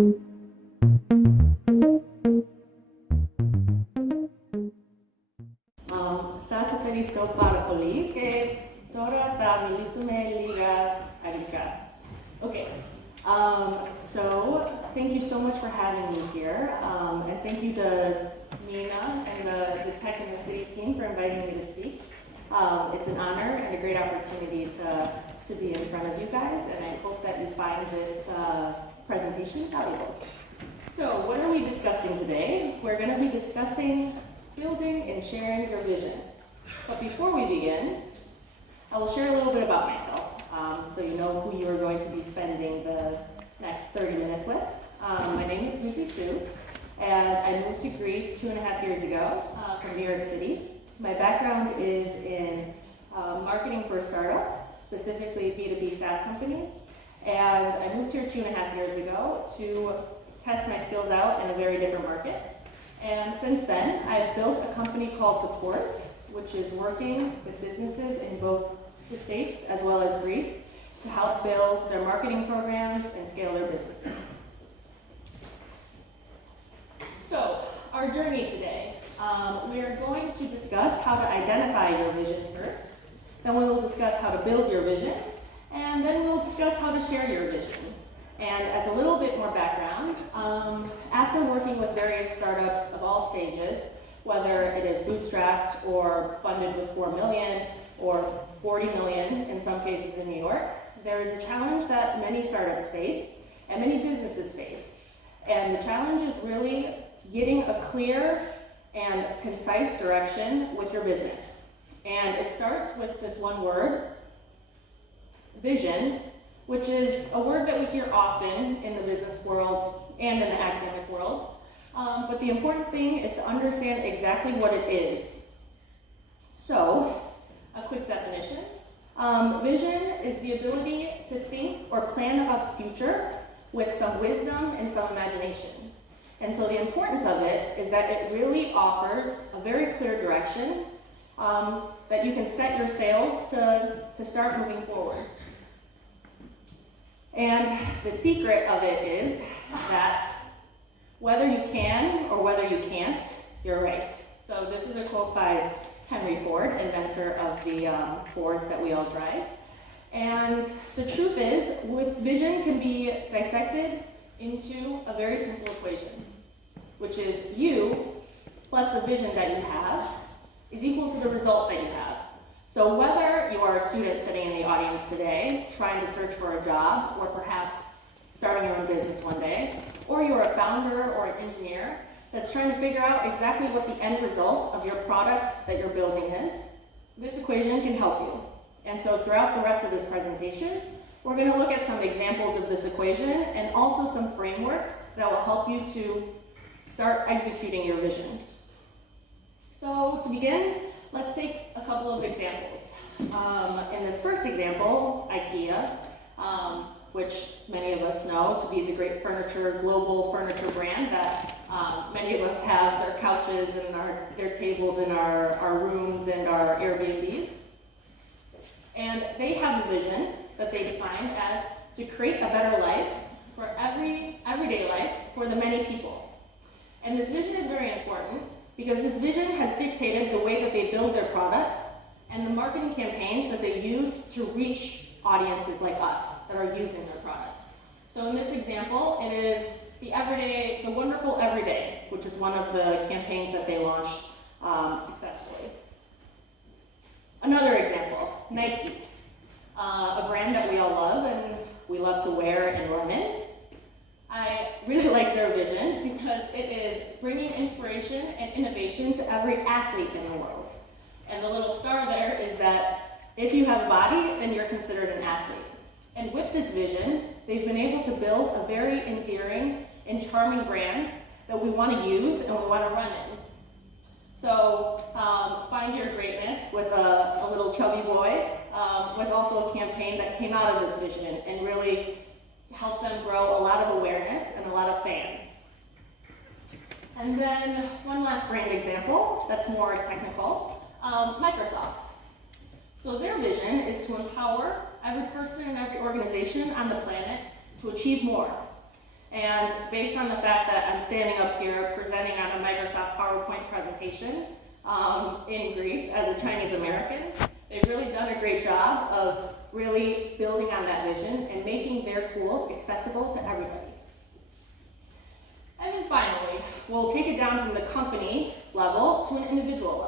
Σας ευχαριστώ πάρα πολύ και τώρα θα μιλήσουμε λίγα αγγλικά. Okay. So, thank you so much for having me here, and thank you to Nina and the tech and the city team for inviting me to speak. It's an honor and a great opportunity to be in front of you guys, and I hope that you find this presentation valuable. So, what are we discussing today? We're going to be discussing building and sharing your vision. But before we begin, I will share a little bit about myself, so you know who you are going to be spending the next 30 minutes with. My name is Lucy Sue, and I moved to Greece 2.5 years ago from New York City. My background is in marketing for startups, specifically B2B SaaS companies, and I moved here 2.5 years ago to test my skills out in a very different market. And since then, I've built a company called The Port, which is working with businesses in both the States as well as Greece to help build their marketing programs and scale their businesses. So, our journey today, we are going to discuss how to identify your vision first, then we will discuss how to build your vision, and then we'll discuss how to share your vision. And as a little bit more background, after working with various startups of all stages, whether it is bootstrapped or funded with 4 million or 40 million in some cases in New York, there is a challenge that many startups face and many businesses face. And the challenge is really getting a clear and concise direction with your business. And it starts with this one word, vision, which is a word that we hear often in the business world and in the academic world. But the important thing is to understand exactly what it is. So, a quick definition. Vision is the ability to think or plan about the future with some wisdom and some imagination. And so the importance of it is that it really offers a very clear direction that you can set your sails to start moving forward. And the secret of it is that whether you can or whether you can't, you're right. So this is a quote by Henry Ford, inventor of the Fords that we all drive. And the truth is, vision can be dissected into a very simple equation, which is you plus the vision that you have is equal to the result that you have. So whether you are a student sitting in the audience today, trying to search for a job, or perhaps starting your own business one day, or you're a founder or an engineer that's trying to figure out exactly what the end result of your product that you're building is, this equation can help you. And so throughout the rest of this presentation, we're going to look at some examples of this equation and also some frameworks that will help you to start executing your vision. So to begin, let's take a couple of examples. In this first example, IKEA, which many of us know to be the great global furniture brand that many of us have their couches and their tables in our rooms and our Airbnbs. And they have a vision that they defined as to create a better life for everyday life for the many people. And this vision is very important because this vision has dictated the way that they build their products and the marketing campaigns that they use to reach audiences like us that are using their products. So in this example, it is the wonderful everyday, which is one of the campaigns that they launched successfully. Another example, Nike, a brand that we all love and we love to wear and run in. I really like their vision because it is bringing inspiration and innovation to every athlete in the world. And the little star there is that if you have a body, then you're considered an athlete. And with this vision, they've been able to build a very endearing and charming brand that we want to use and we want to run in. So, Find Your Greatness with a little chubby boy was also a campaign that came out of this vision and really helped them grow a lot of awareness and a lot of fans. And then one last brand example that's more technical, Microsoft. So their vision is to empower every person and every organization on the planet to achieve more. And based on the fact that I'm standing up here presenting on a Microsoft PowerPoint presentation in Greece as a Chinese American, they've really done a great job of really building on that vision and making their tools accessible to everybody. And then finally, we'll take it down from the company level to an individual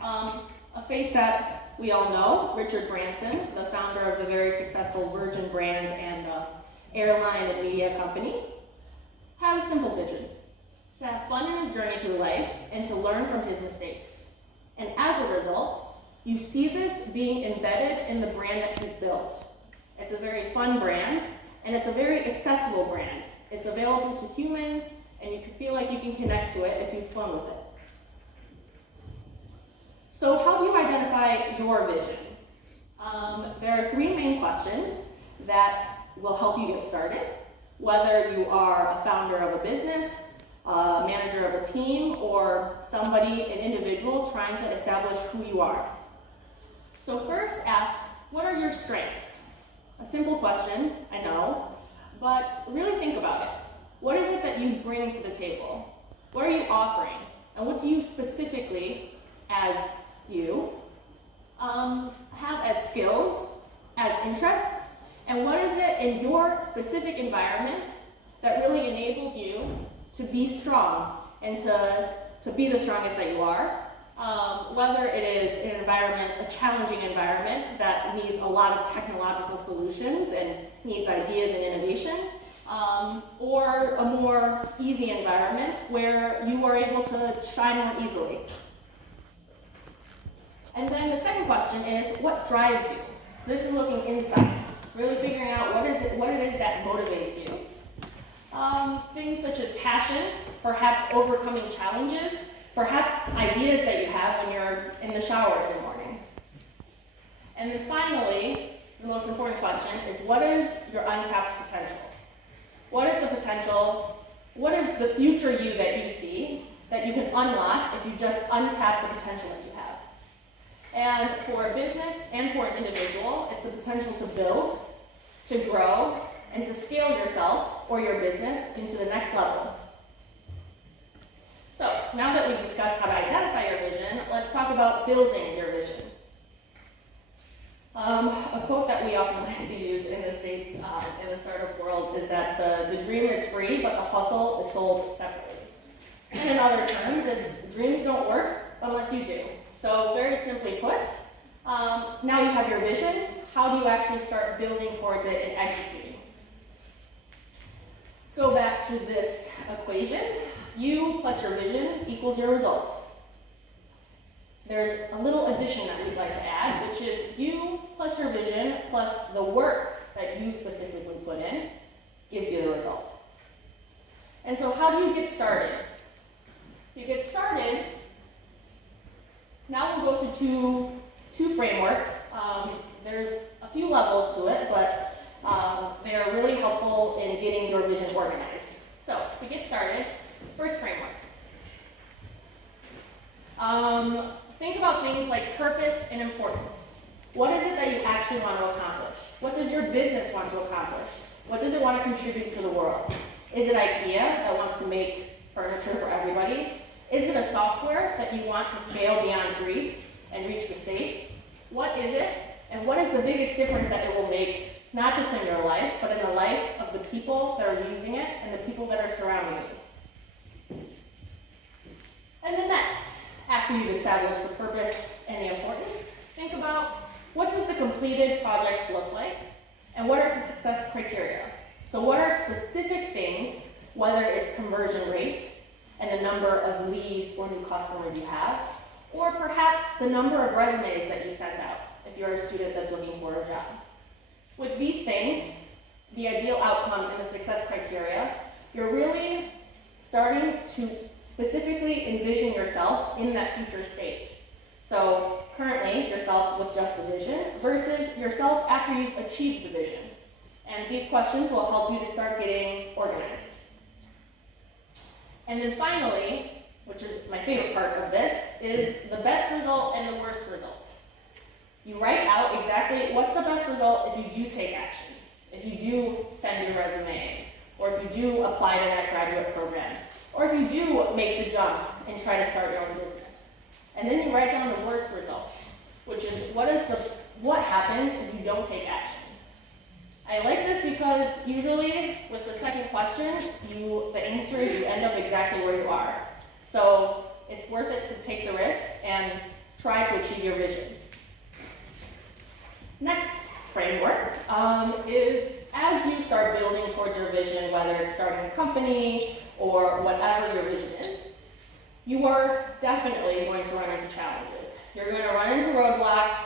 level. A face that we all know, Richard Branson, the founder of the very successful Virgin brand and airline and media company, has a simple vision: to have fun in his journey through life and to learn from his mistakes. And as a result, you see this being embedded in the brand that he's built. It's a very fun brand, and it's a very accessible brand. It's available to humans, and you can feel like you can connect to it if you've fun with it. So how do you identify your vision? There are three main questions that will help you get started, whether you are a founder of a business, a manager of a team, or somebody, an individual trying to establish who you are. So first ask, what are your strengths? A simple question, I know, but really think about it. What is it that you bring to the table? What are you offering? And what do you specifically, as you, have as skills, as interests? And what is it in your specific environment that really enables you to be strong and to be the strongest that you are? Whether it is an environment, a challenging environment that needs a lot of technological solutions and needs ideas and innovation, or a more easy environment where you are able to shine more easily. And then the second question is, what drives you? This is looking inside, really figuring out what it is that motivates you. Things such as passion, perhaps overcoming challenges, perhaps ideas that you have when you're in the shower in the morning. And then finally, the most important question is, what is your untapped potential? What is the potential? What is the future you that you see that you can unlock if you just untap the potential that you have? And for a business and for an individual, it's the potential to build, to grow, and to scale yourself or your business into the next level. So now that we've discussed how to identify your vision, let's talk about building your vision. A quote that we often like to use in the States, in the startup world, is that the dream is free, but the hustle is sold separately. And in other terms, it's dreams don't work unless you do. So very simply put, now you have your vision, how do you actually start building towards it and executing? Let's go back to this equation. You plus your vision equals your results. There's a little addition that we'd like to add, which is you plus your vision plus the work that you specifically put in gives you the result. And so how do you get started? You get started, now we'll go through two frameworks. There's a few levels to it, but they are really helpful in getting your vision organized. So to get started, first framework. Think about things like purpose and importance. What is it that you actually want to accomplish? What does your business want to accomplish? What does it want to contribute to the world? Is it IKEA that wants to make furniture for everybody? Is it a software that you want to scale beyond Greece and reach the States? What is it? And what is the biggest difference that it will make, not just in your life, but in the life of the people that are using it and the people that are surrounding you? And then next, after you've established the purpose and the importance, think about what does the completed project look like and what are the success criteria? So what are specific things, whether it's conversion rate and the number of leads or new customers you have, or perhaps the number of resumes that you send out if you're a student that's looking for a job. With these things, the ideal outcome and the success criteria, you're really starting to specifically envision yourself in that future state. So currently, yourself with just the vision versus yourself after you've achieved the vision. And these questions will help you to start getting organized. And then finally, which is my favorite part of this, is the best result and the worst result. You write out exactly what's the best result if you do take action, if you do send your resume, or if if you do apply to that graduate program, or if you do make the jump and try to start your own business. And then you write down the worst result, which is what happens if you don't take action. I like this because usually with the second question, the answer is you end up exactly where you are. So it's worth it to take the risk and try to achieve your vision. Next framework is as you start building towards your vision, whether it's starting a company or whatever your vision is, you are definitely going to run into challenges. You're going to run into roadblocks.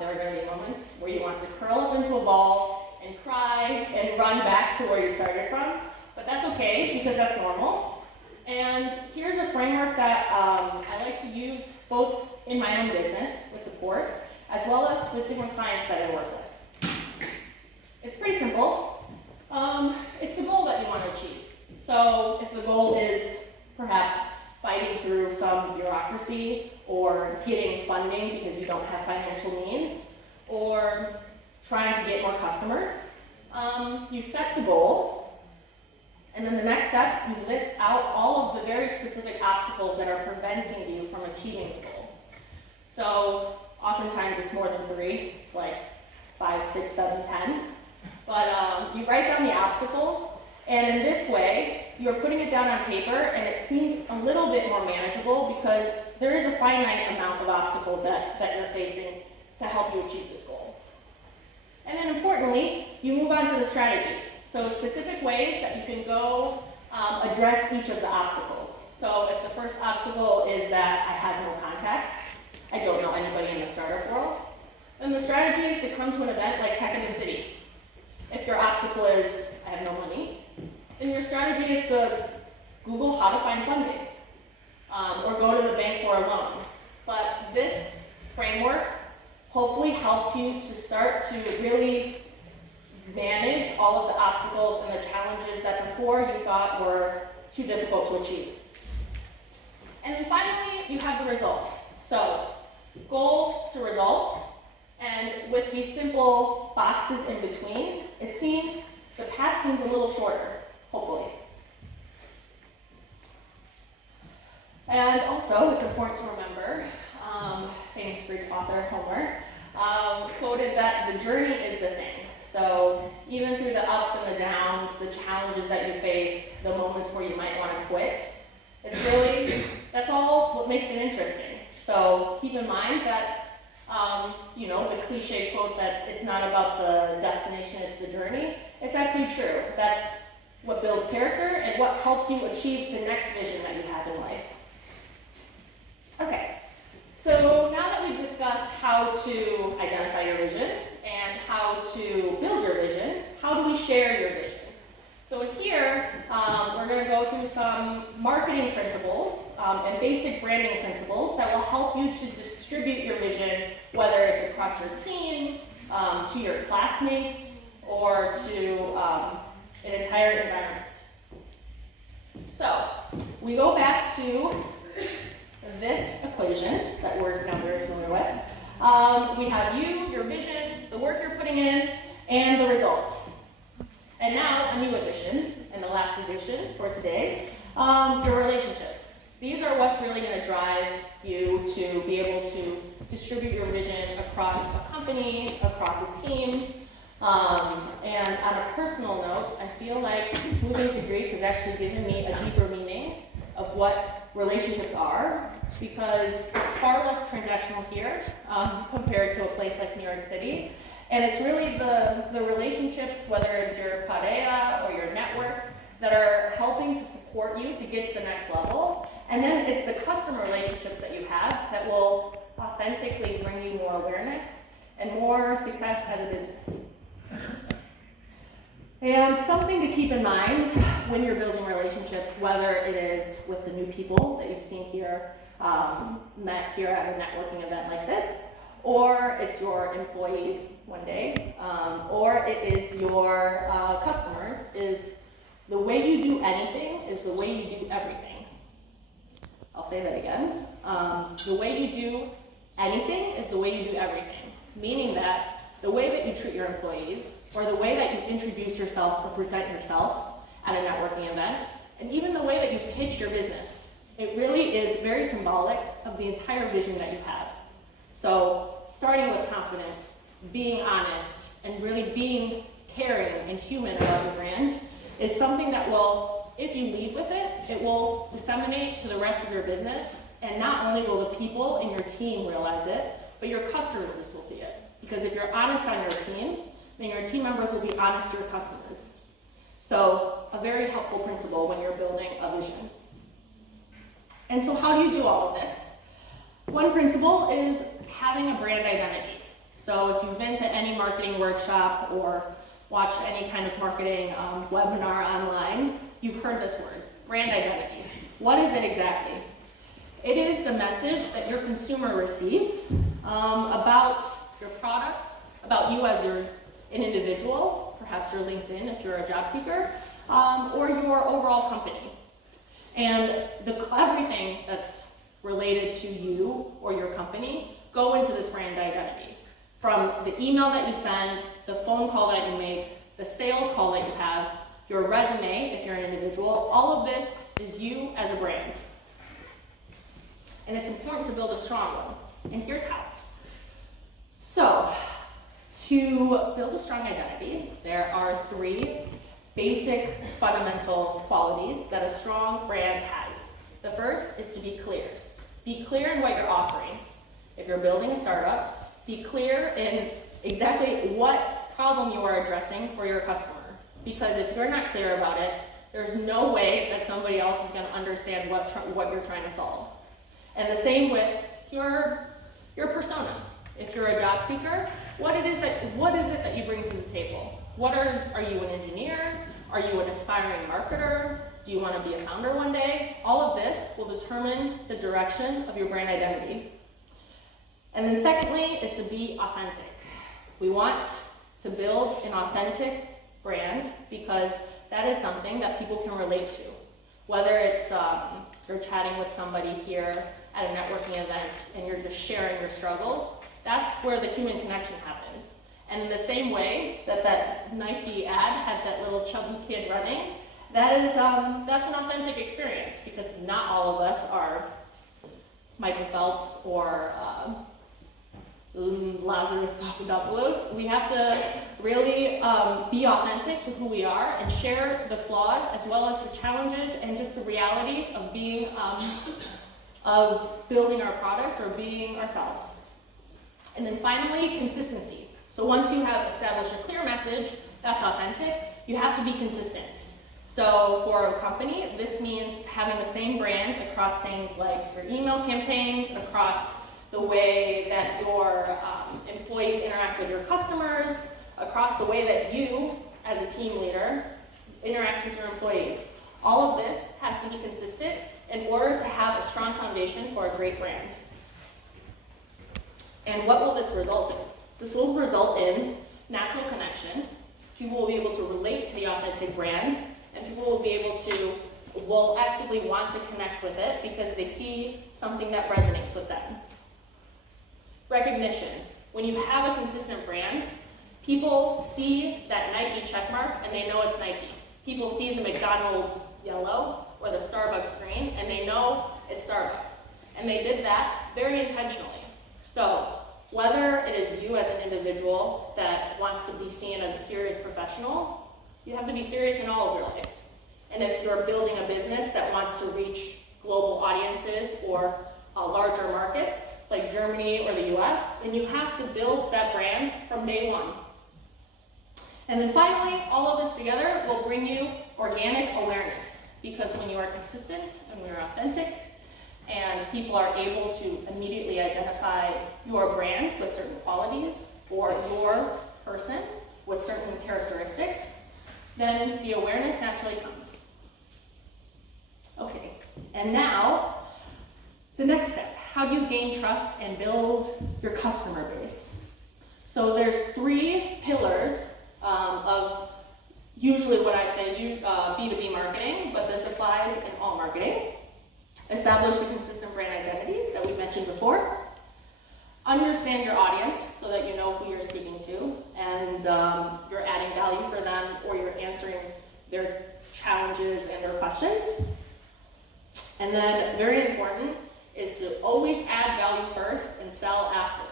There are going to be moments where you want to curl up into a ball and cry and run back to where you started from, but that's okay because that's normal. And here's a framework that I like to use both in my own business with the ports, as well as with different clients that I work with. It's pretty simple. It's the goal that you want to achieve. So if the goal is perhaps fighting through some bureaucracy or getting funding because you don't have financial means, or trying to get more customers, you set the goal, and then the next step, you list out all of the very specific obstacles that are preventing you from achieving the goal. So oftentimes it's more than 3, it's like 5, 6, 7, 10. But you write down the obstacles, and in this way, you're putting it down on paper, and it seems a little bit more manageable because there is a finite amount of obstacles that you're facing to help you achieve this goal. And then importantly, you move on to the strategies. So specific ways that you can go address each of the obstacles. So if the first obstacle is that I have no contacts, I don't know anybody in the startup world, then the strategy is to come to an event like Tech in the City. If your obstacle is I have no money, then your strategy is to Google how to find funding, or go to the bank for a loan. But this framework hopefully helps you to start to really manage all of the obstacles and the challenges that before you thought were too difficult to achieve. And then finally, you have the result. So, goal to result, and with these simple boxes in between, the path seems a little shorter, hopefully. And also, it's important to remember, famous Greek author Homer quoted that the journey is the thing. So even through the ups and the downs, the challenges that you face, the moments where you might want to quit, that's all what makes it interesting. So keep in mind that, the cliche quote that it's not about the destination, it's the journey. It's actually true. That's what builds character and what helps you achieve the next vision that you have in life. Okay, so now that we've discussed how to identify your vision and how to build your vision, how do we share your vision? So here, we're going to go through some marketing principles and basic branding principles that will help you to distribute your vision, whether it's across your team, to your classmates, or to an entire environment. So we go back to this equation that we're now very familiar with. We have you, your vision, the work you're putting in, and the results. And now a new addition, and the last addition for today, your relationships. These are what's really going to drive you to be able to distribute your vision across a company, across a team. And on a personal note, I feel like moving to Greece has actually given me a deeper meaning of what relationships are, because it's far less transactional here compared to a place like New York City. And it's really the relationships, whether it's your parea or your network, that are helping to support you to get to the next level. And then it's the customer relationships that you have that will authentically bring you more awareness and more success as a business. And something to keep in mind when you're building relationships, whether it is with the new people that you've seen here, met here at a networking event like this, or it's your employees one day, or it is your customers, is the way you do anything is the way you do everything. I'll say that again. The way you do anything is the way you do everything, meaning that the way that you treat your employees, or the way that you introduce yourself or present yourself, at a networking event, and even the way that you pitch your business. It really is very symbolic of the entire vision that you have. So starting with confidence, being honest, and really being caring and human about your brand is something that will, if you lead with it, it will disseminate to the rest of your business. And not only will the people in your team realize it, but your customers will see it. Because if you're honest on your team, then your team members will be honest to your customers. So a very helpful principle when you're building a vision. And so how do you do all of this? One principle is having a brand identity. So if you've been to any marketing workshop or watched any kind of marketing webinar online, you've heard this word, brand identity. What is it exactly? It is the message that your consumer receives about your product, about you as an individual, perhaps your LinkedIn if you're a job seeker, or your overall company. And everything that's related to you or your company go into this brand identity. From the email that you send, the phone call that you make, the sales call that you have, your resume if you're an individual, all of this is you as a brand. And it's important to build a strong one. And here's how. So, to build a strong identity, there are 3 basic fundamental qualities that a strong brand has. The first is to be clear. Be clear in what you're offering. If you're building a startup, be clear in exactly what problem you are addressing for your customer. Because if you're not clear about it, there's no way that somebody else is going to understand what you're trying to solve. And the same with your persona. If you're a job seeker, what is it that you bring to the table? Are you an engineer? Are you an aspiring marketer? Do you want to be a founder one day? All of this will determine the direction of your brand identity. And then secondly is to be authentic. We want to build an authentic brand because that is something that people can relate to. Whether it's you're chatting with somebody here at a networking event and you're just sharing your struggles, that's where the human connection happens. And in the same way that Nike ad had that little chubby kid running, that's an authentic experience because not all of us are Michael Phelps or Lazarus Papadopoulos. We have to really be authentic to who we are and share the flaws as well as the challenges and just the realities of being of building our product or being ourselves. And then finally, consistency. So once you have established a clear message that's authentic, you have to be consistent. So for a company, this means having the same brand across things like your email campaigns, across the way that your employees interact with your customers, across the way that you, as a team leader, interact with your employees. All of this has to be consistent in order to have a strong foundation for a great brand. And what will this result in? This will result in natural connection. People will be able to relate to the authentic brand, and people will actively want to connect with it because they see something that resonates with them. Recognition. When you have a consistent brand, people see that Nike checkmark and they know it's Nike. People see the McDonald's yellow or the Starbucks green and they know it's Starbucks. And they did that very intentionally. So whether it is you as an individual that wants to be seen as a serious professional, you have to be serious in all of your life. And if you're building a business that wants to reach global audiences or larger markets like Germany or the US, then you have to build that brand from day one. And then finally, all of this together will bring you organic awareness, because when you are consistent and when you're authentic and people are able to immediately identify your brand with certain qualities or your person with certain characteristics, then the awareness naturally comes. Okay, and now the next step. How do you gain trust and build your customer base? So there's 3 pillars of usually what I say B2B marketing, but this applies in all marketing. Establish a consistent brand identity that we mentioned before. Understand your audience so that you know who you're speaking to and you're adding value for them or you're answering their challenges and their questions. And then, very important, is to always add value first and sell after.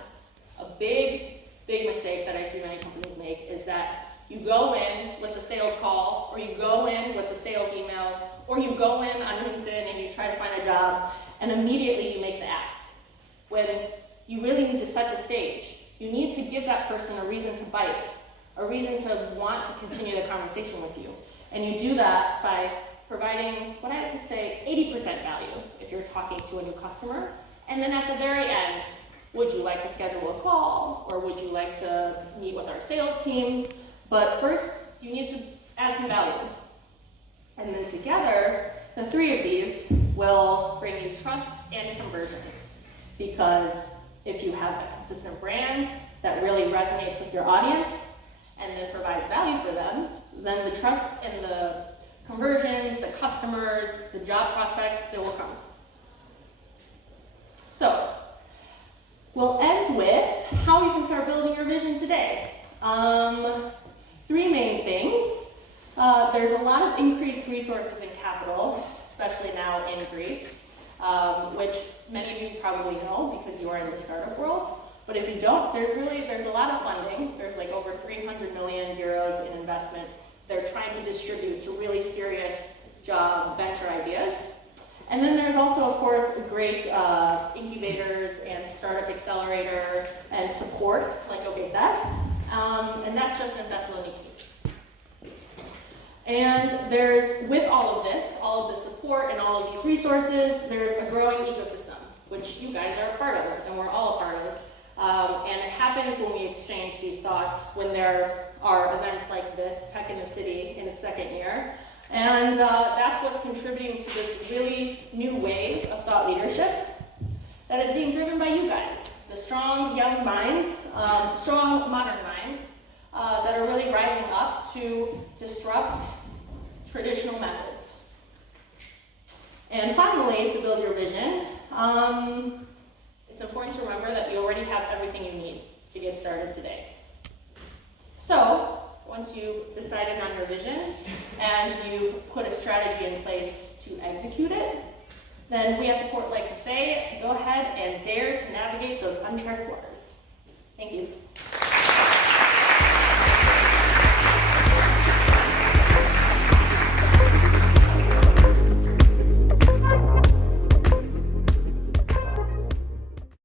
A big mistake that I see many companies make is that you go in with the sales call, or you go in with the sales email, or you go in on LinkedIn and you try to find a job, and immediately you make the ask. When you really need to set the stage. You need to give that person a reason to bite, a reason to want to continue the conversation with you. And you do that by providing what I would say 80% value if you're talking to a new customer. And then at the very end, would you like to schedule a call, or would you like to meet with our sales team? But first, you need to add some value. And then together, the three of these will bring you trust and conversions. Because if you have a consistent brand that really resonates with your audience and then provides value for them, then the trust and the conversions, the customers, the job prospects, they will come. So, we'll end with how you can start building your vision today. Three main things. There's a lot of increased resources and capital, especially now in Greece, which many of you probably know because you are in the startup world. But if you don't, there's a lot of funding. There's like over 300 million euros in investment they're trying to distribute to really serious job venture ideas. And then there's also, of course, great incubators and startup accelerator and support like Επέκτασης, and that's just in Thessaloniki. And there's, with all of this, all of the support and all of these resources, there's a growing ecosystem, which you guys are a part of, and we're all a part of. And it happens when we exchange these thoughts, when there are events like this, Tech in the City in its second year. And that's what's contributing to this really new wave of thought leadership that is being driven by you guys, the strong young minds, strong modern minds that are really rising up to disrupt traditional methods. And finally, to build your vision, it's important to remember that you already have everything you need to get started today. So, once you've decided on your vision and you've put a strategy in place to execute it, then we at The Port like to say, go ahead and dare to navigate those uncharted waters. Thank you.